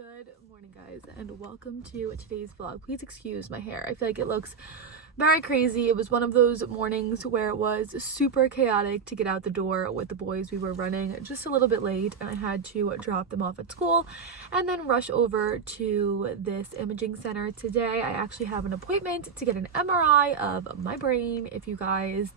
Good morning, guys, and welcome to today's vlog. Please excuse my hair. I feel like it looks very crazy. It was one of those mornings where it was super chaotic to get out the door with the boys. We were running just a little bit late and I had to drop them off at school and then rush over to this imaging center. Today I actually have an appointment to get an MRI of my brain. If you guys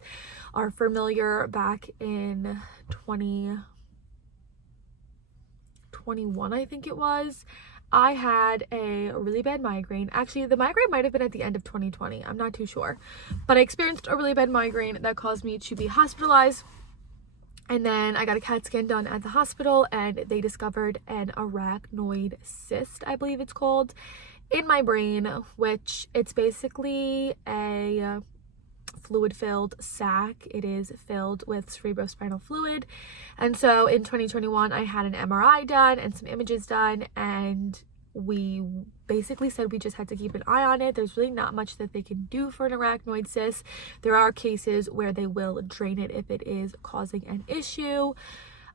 are familiar, back in 2021, I think it was, I had a really bad migraine. Actually, the migraine might have been at the end of 2020. I'm not too sure. But I experienced a really bad migraine that caused me to be hospitalized. And then I got a CAT scan done at the hospital and they discovered an arachnoid cyst, I believe it's called, in my brain, which it's basically a fluid-filled sac. It is filled with cerebrospinal fluid. And so in 2021 I had an MRI done and some images done, and we basically said we just had to keep an eye on it. There's really not much that they can do for an arachnoid cyst. There are cases where they will drain it if it is causing an issue.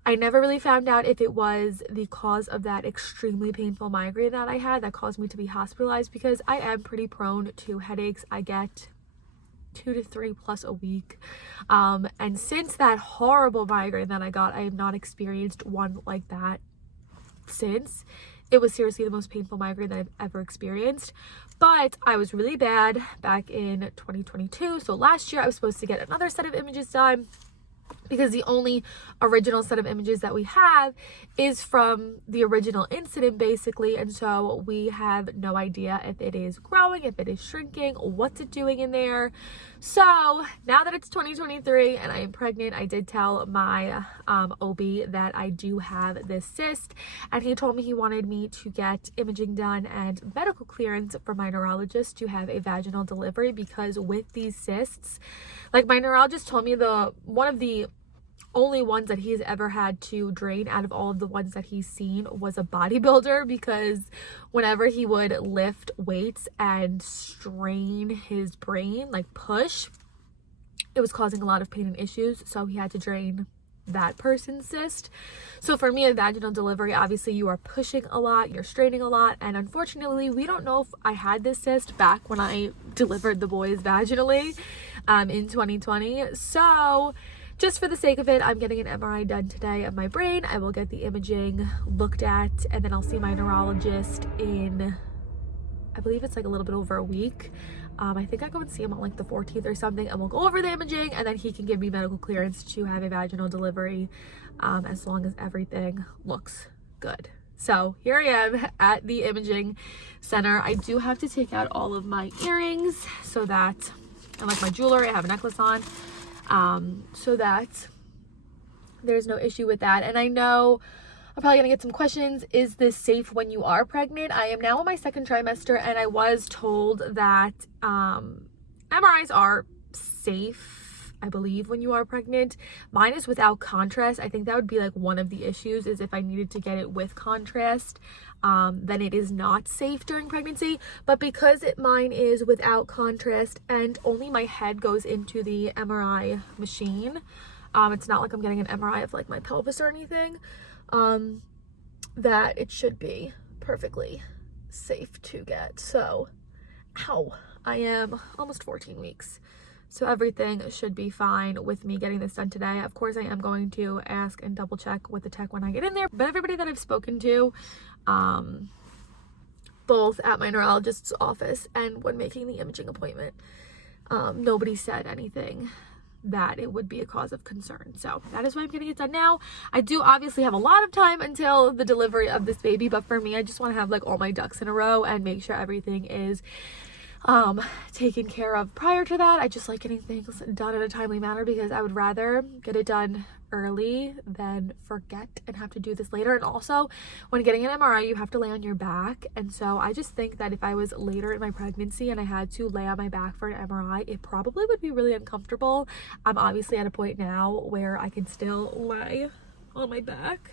I never really found out if it was the cause of that extremely painful migraine that I had that caused me to be hospitalized, because I am pretty prone to headaches. I get 2 to 3 plus a week, and since that horrible migraine that I got, I have not experienced one like that since. It was seriously the most painful migraine that I've ever experienced. But I was really bad back in 2022, so last year I was supposed to get another set of images done, because the only original set of images that we have is from the original incident, basically. And so we have no idea if it is growing, if it is shrinking, what's it doing in there. So now that it's 2023 and I am pregnant, I did tell my OB that I do have this cyst, and he told me he wanted me to get imaging done and medical clearance for my neurologist to have a vaginal delivery, because with these cysts, like, my neurologist told me one of the only ones that he's ever had to drain out of all of the ones that he's seen was a bodybuilder, because whenever he would lift weights and strain his brain, like push, it was causing a lot of pain and issues, so he had to drain that person's cyst. So for me, a vaginal delivery, obviously you are pushing a lot, you're straining a lot, and unfortunately we don't know if I had this cyst back when I delivered the boys vaginally in 2020. So just for the sake of it, I'm getting an MRI done today of my brain. I will get the imaging looked at, and then I'll see my neurologist in, I believe it's like a little bit over a week. I think I go and see him on like the 14th or something, and we'll go over the imaging, and then he can give me medical clearance to have a vaginal delivery, as long as everything looks good. So here I am at the imaging center. I do have to take out all of my earrings so that, and like my jewelry, I have a necklace on, so that there's no issue with that. And I know I'm probably gonna get some questions. Is this safe when you are pregnant? I am now in my second trimester, and I was told that MRIs are safe, I believe, when you are pregnant. Mine is without contrast. I think that would be like one of the issues, is if I needed to get it with contrast, then it is not safe during pregnancy. But because mine is without contrast and only my head goes into the MRI machine, it's not like I'm getting an MRI of like my pelvis or anything, that it should be perfectly safe to get. So, I am almost 14 weeks. So everything should be fine with me getting this done today. Of course, I am going to ask and double check with the tech when I get in there. But everybody that I've spoken to, both at my neurologist's office and when making the imaging appointment, nobody said anything that it would be a cause of concern. So that is why I'm getting it done now. I do obviously have a lot of time until the delivery of this baby, but for me, I just want to have like all my ducks in a row and make sure everything is taken care of prior to that. I just like getting things done in a timely manner, because I would rather get it done early than forget and have to do this later. And also, when getting an MRI, you have to lay on your back, and so I just think that if I was later in my pregnancy and I had to lay on my back for an MRI, it probably would be really uncomfortable. I'm obviously at a point now where I can still lay on my back,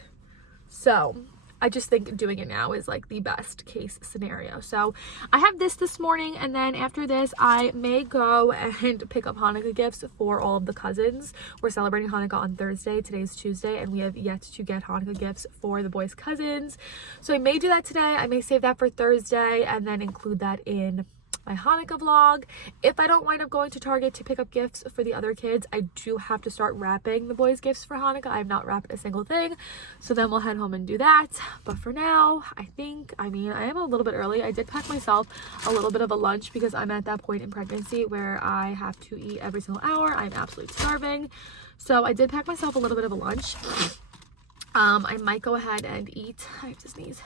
so I just think doing it now is like the best case scenario. So I have this morning, and then after this I may go and pick up Hanukkah gifts for all of the cousins. We're celebrating Hanukkah on Thursday. Today's Tuesday, and we have yet to get Hanukkah gifts for the boys' cousins. So I may do that today. I may save that for Thursday and then include that in my Hanukkah vlog. If I don't wind up going to Target to pick up gifts for the other kids, I do have to start wrapping the boys' gifts for Hanukkah. I have not wrapped a single thing, so then we'll head home and do that. But for now, I am a little bit early. I did pack myself a little bit of a lunch because I'm at that point in pregnancy where I have to eat every single hour. I'm absolutely starving, so I did pack myself a little bit of a lunch. I might go ahead and eat. I have to sneeze.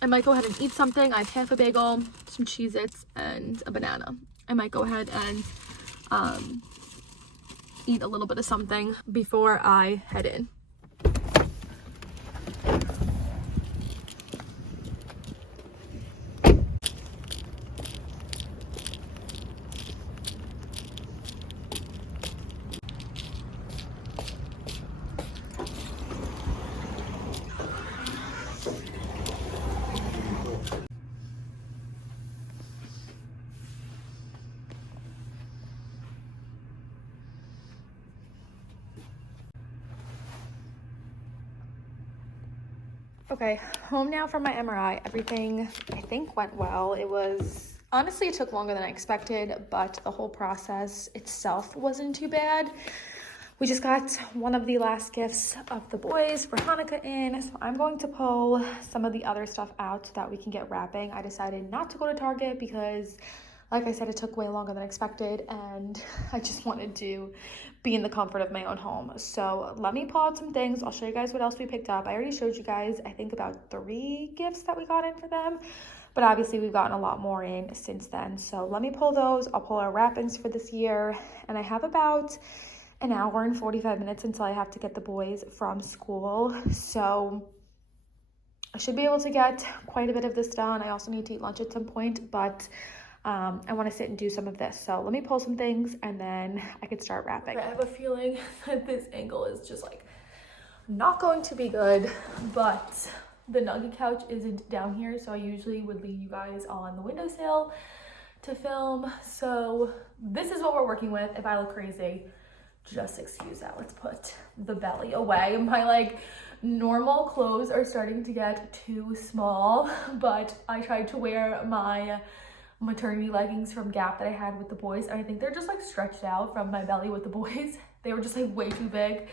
I might go ahead and eat something. I have half a bagel, some Cheez-Its, and a banana. I might go ahead and eat a little bit of something before I head in. Okay, home now from my MRI. Everything, I think, went well. Honestly, it took longer than I expected, but the whole process itself wasn't too bad. We just got one of the last gifts of the boys for Hanukkah in, so I'm going to pull some of the other stuff out so that we can get wrapping. I decided not to go to Target because, like I said, it took way longer than expected, and I just wanted to be in the comfort of my own home. So let me pull out some things. I'll show you guys what else we picked up. I already showed you guys, I think, about 3 gifts that we got in for them, but obviously we've gotten a lot more in since then. So let me pull those. I'll pull our wrappings for this year, and I have about an hour and 45 minutes until I have to get the boys from school. So I should be able to get quite a bit of this done. I also need to eat lunch at some point, but I want to sit and do some of this. So let me pull some things and then I could start wrapping. I have a feeling that this angle is just like not going to be good, but the nugget couch isn't down here, so I usually would leave you guys on the windowsill to film. So this is what we're working with. If I look crazy, just excuse that. Let's put the belly away. My normal clothes are starting to get too small, but I tried to wear my maternity leggings from Gap that I had with the boys, and I think they're just stretched out from my belly with the boys. They were just way too big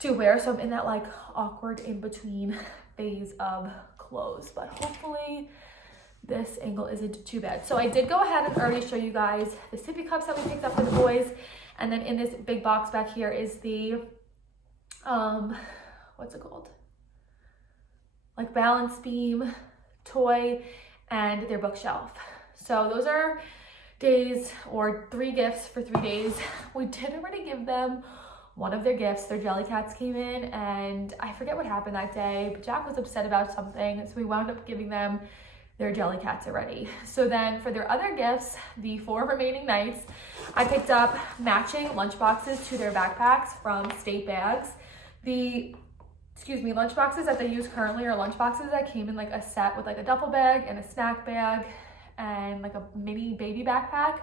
to wear, so I'm in that awkward in between phase of clothes, but hopefully this angle isn't too bad. So I did go ahead and already show you guys the sippy cups that we picked up for the boys, and then in this big box back here is the what's it called, balance beam toy and their bookshelf. So those are 3 gifts for 3 days. We did already give them one of their gifts. Their jelly cats came in, and I forget what happened that day, but Jack was upset about something, so we wound up giving them their jelly cats already. So then for their other gifts, the 4 remaining nights, I picked up matching lunch boxes to their backpacks from State Bags. The lunch boxes that they use currently are lunch boxes that came in a set with a duffel bag and a snack bag and a mini baby backpack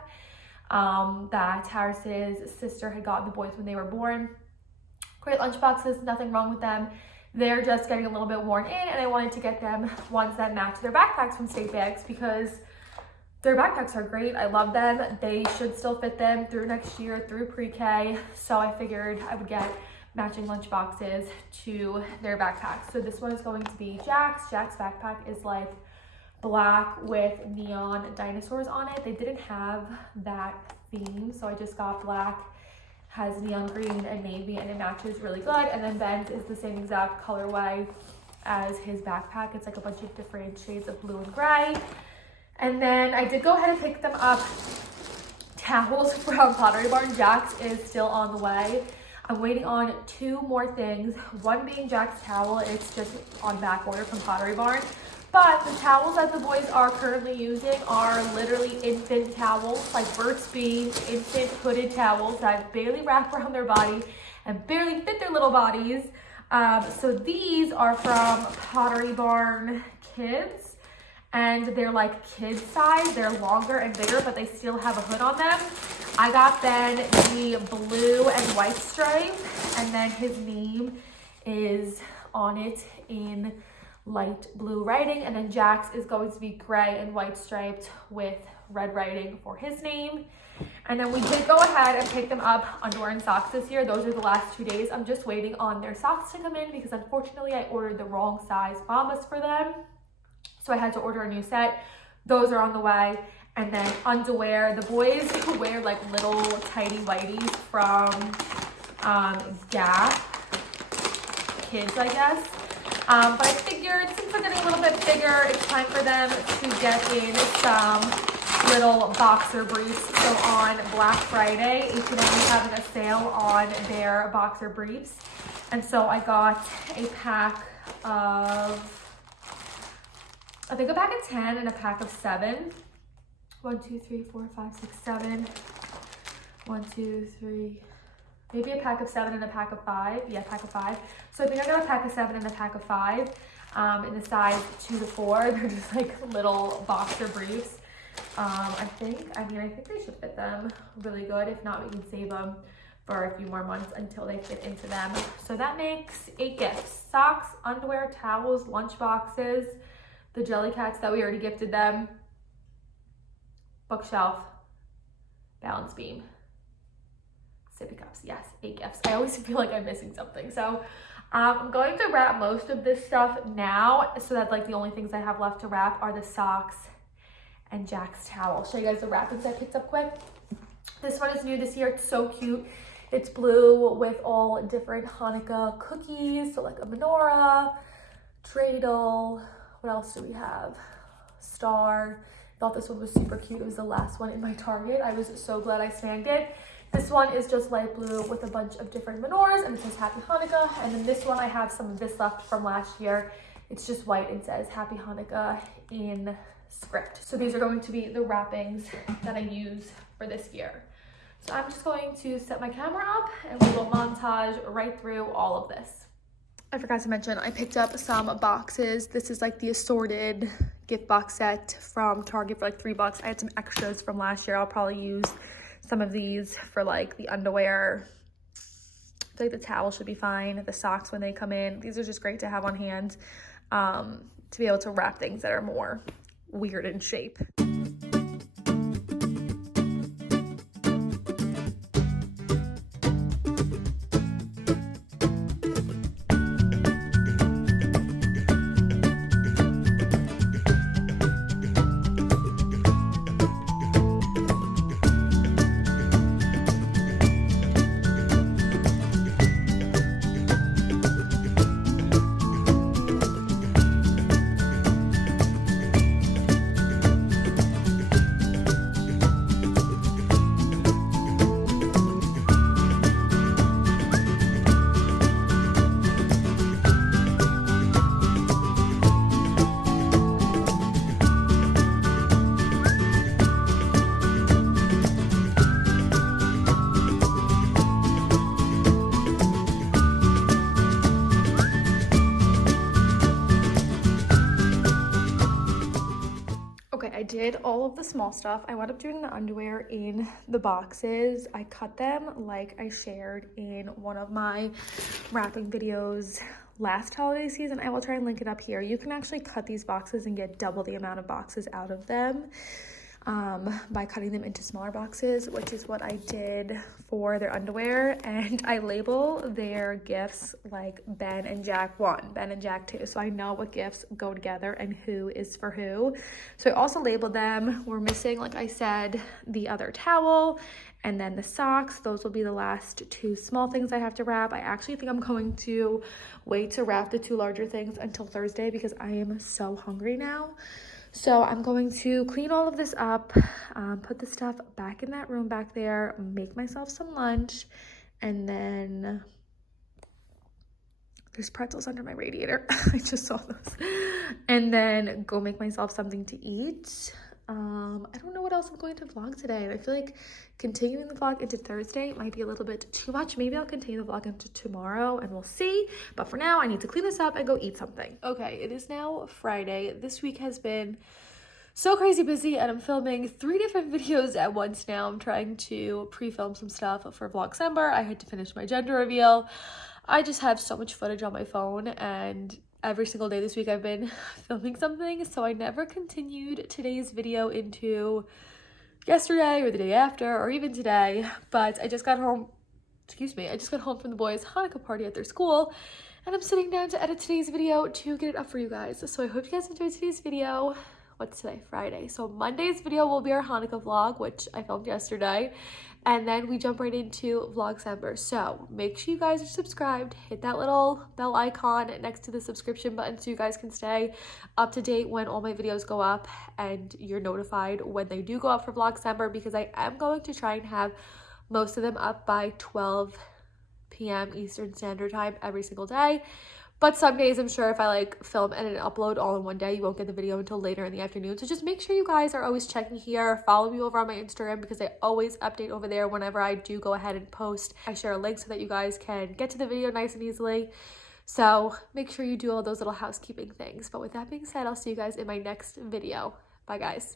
that Harris's sister had gotten the boys when they were born. Great lunch boxes, nothing wrong with them. They're just getting a little bit worn in, and I wanted to get them ones that match their backpacks from State Bags because their backpacks are great. I love them. They should still fit them through next year, through pre-K. So I figured I would get matching lunch boxes to their backpacks. So this one is going to be Jack's. Jack's backpack is black with neon dinosaurs on it. They didn't have that theme, so I just got black, has neon green and navy, and it matches really good. And then Ben's is the same exact colorway as his backpack. It's a bunch of different shades of blue and gray. And then I did go ahead and pick them up towels from Pottery Barn. Jack's is still on the way. I'm waiting on 2 more things. One being Jack's towel. It's just on back order from Pottery Barn. But the towels that the boys are currently using are literally infant towels, Burt's Bees infant hooded towels that barely wrap around their body and barely fit their little bodies. So these are from Pottery Barn Kids, and they're like kid size. They're longer and bigger, but they still have a hood on them. I got Ben the blue and white stripe, and then his name is on it in light blue writing, and then Jack's is going to be gray and white striped with red writing for his name. And then we did go ahead and pick them up underwear and socks this year. Those are the last 2 days. I'm just waiting on their socks to come in because unfortunately I ordered the wrong size Bombas for them, so I had to order a new set. Those are on the way. And then underwear, the boys wear like little tidy whities from Gap Kids, I guess. But I figured since they're getting a little bit bigger, it's time for them to get in some little boxer briefs. So on Black Friday, H&M is having a sale on their boxer briefs. And so I got a pack of, I think a pack of 10 and a pack of 7. 1, 2, 3, 4, 5, 6, 7. 1, 2, 3. Maybe a pack of 7 and a pack of 5. Yeah, pack of 5. So I think I got a pack of 7 and a pack of 5 in the size 2 to 4. They're just like little boxer briefs. I think they should fit them really good. If not, we can save them for a few more months until they fit into them. So that makes 8 gifts: socks, underwear, towels, lunch boxes, the Jellycats that we already gifted them, bookshelf, balance beam, sippy cups. Yes, 8 gifts. I always feel like I'm missing something. So I'm going to wrap most of this stuff now, so that like the only things I have left to wrap are the socks and Jack's towel. I'll show you guys the wrappings I picked up quick. This one is new this year. It's so cute. It's blue with all different Hanukkah cookies. So like a menorah, dreidel. What else do we have? Star. Thought this one was super cute. It was the last one in my Target. I was so glad I snagged it. This one is just light blue with a bunch of different menorahs, and it says Happy Hanukkah. And then this one, I have some of this left from last year. It's just white and says Happy Hanukkah in script. So these are going to be the wrappings that I use for this year. So I'm just going to set my camera up and we will montage right through all of this. I forgot to mention, I picked up some boxes. This is like the assorted gift box set from Target for like $3. I had some extras from last year. I'll probably use some of these for like the underwear. I feel like the towel should be fine. The socks when they come in. These are just great to have on hand to be able to wrap things that are more weird in shape. I did all of the small stuff. I wound up doing the underwear in the boxes. I cut them like I shared in one of my wrapping videos last holiday season. I will try and link it up here. You can actually cut these boxes and get double the amount of boxes out of them by cutting them into smaller boxes, which is what I did for their underwear. And I label their gifts like Ben and Jack 1, Ben and Jack 2, so I know what gifts go together and who is for who. So I also labeled them. We're missing, like I said, the other towel and then the socks. Those will be the last 2 small things I have to wrap. I actually think I'm going to wait to wrap the 2 larger things until Thursday because I am so hungry now. So I'm going to clean all of this up, put the stuff back in that room back there, make myself some lunch, and then there's pretzels under my radiator. I just saw those. And then go make myself something to eat. I don't know what else I'm going to vlog today. And I feel like continuing the vlog into Thursday might be a little bit too much. Maybe I'll continue the vlog into tomorrow and we'll see. But for now, I need to clean this up and go eat something. Okay, it is now Friday. This week has been so crazy busy and I'm filming 3 different videos at once now. I'm trying to pre-film some stuff for Vlogcember. I had to finish my gender reveal. I just have so much footage on my phone, and every single day this week I've been filming something, so I never continued today's video into yesterday or the day after or even today. But I just got home, I just got home from the boys' Hanukkah party at their school, and I'm sitting down to edit today's video to get it up for you guys. So I hope you guys enjoyed today's video. What's today? Friday. So Monday's video will be our Hanukkah vlog, which I filmed yesterday. And then we jump right into Vlogcember. So make sure you guys are subscribed. Hit that little bell icon next to the subscription button so you guys can stay up to date when all my videos go up and you're notified when they do go up for Vlogcember, because I am going to try and have most of them up by 12 p.m. Eastern Standard Time every single day. But some days, I'm sure if I like film and then upload all in one day, you won't get the video until later in the afternoon. So just make sure you guys are always checking here. Follow me over on my Instagram because I always update over there whenever I do go ahead and post. I share a link so that you guys can get to the video nice and easily. So make sure you do all those little housekeeping things. But with that being said, I'll see you guys in my next video. Bye, guys.